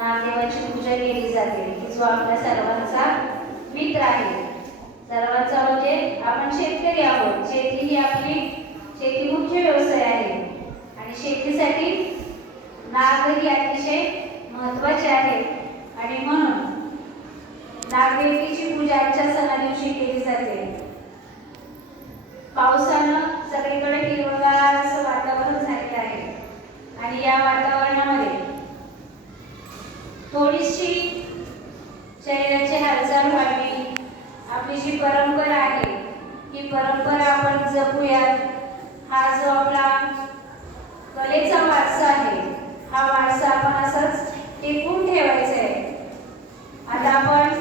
नागदेवाची पूजा केली जाते. की जो आपल्या सर्वांचा मित्र आहे. सर्वांचा म्हणजे आपण शेतकरी आहोत. शेती ही आपली शेती मुख्य व्यवसाय आहे. आणि शेतीसाठी नाग ही अतिशय महत्त्वाचे आहे. आणि म्हणून नागदेवतेची पूजा आजच्या सणा दिवशी केली जाते. पावसानं सगळीकडे हिरवगार असं वातावरण झालेलं आहे. आणि या वातावरणामध्ये थोडीशी शरीराची हालचाल व्हावी. आपली जी परंपरा आहे ही परंपरा आपण जपूयात. हा जो आपला कलेचा वारसा आहे हा वारसा आपण असाच टिकून ठेवायचा आहे. आता आपण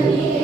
me.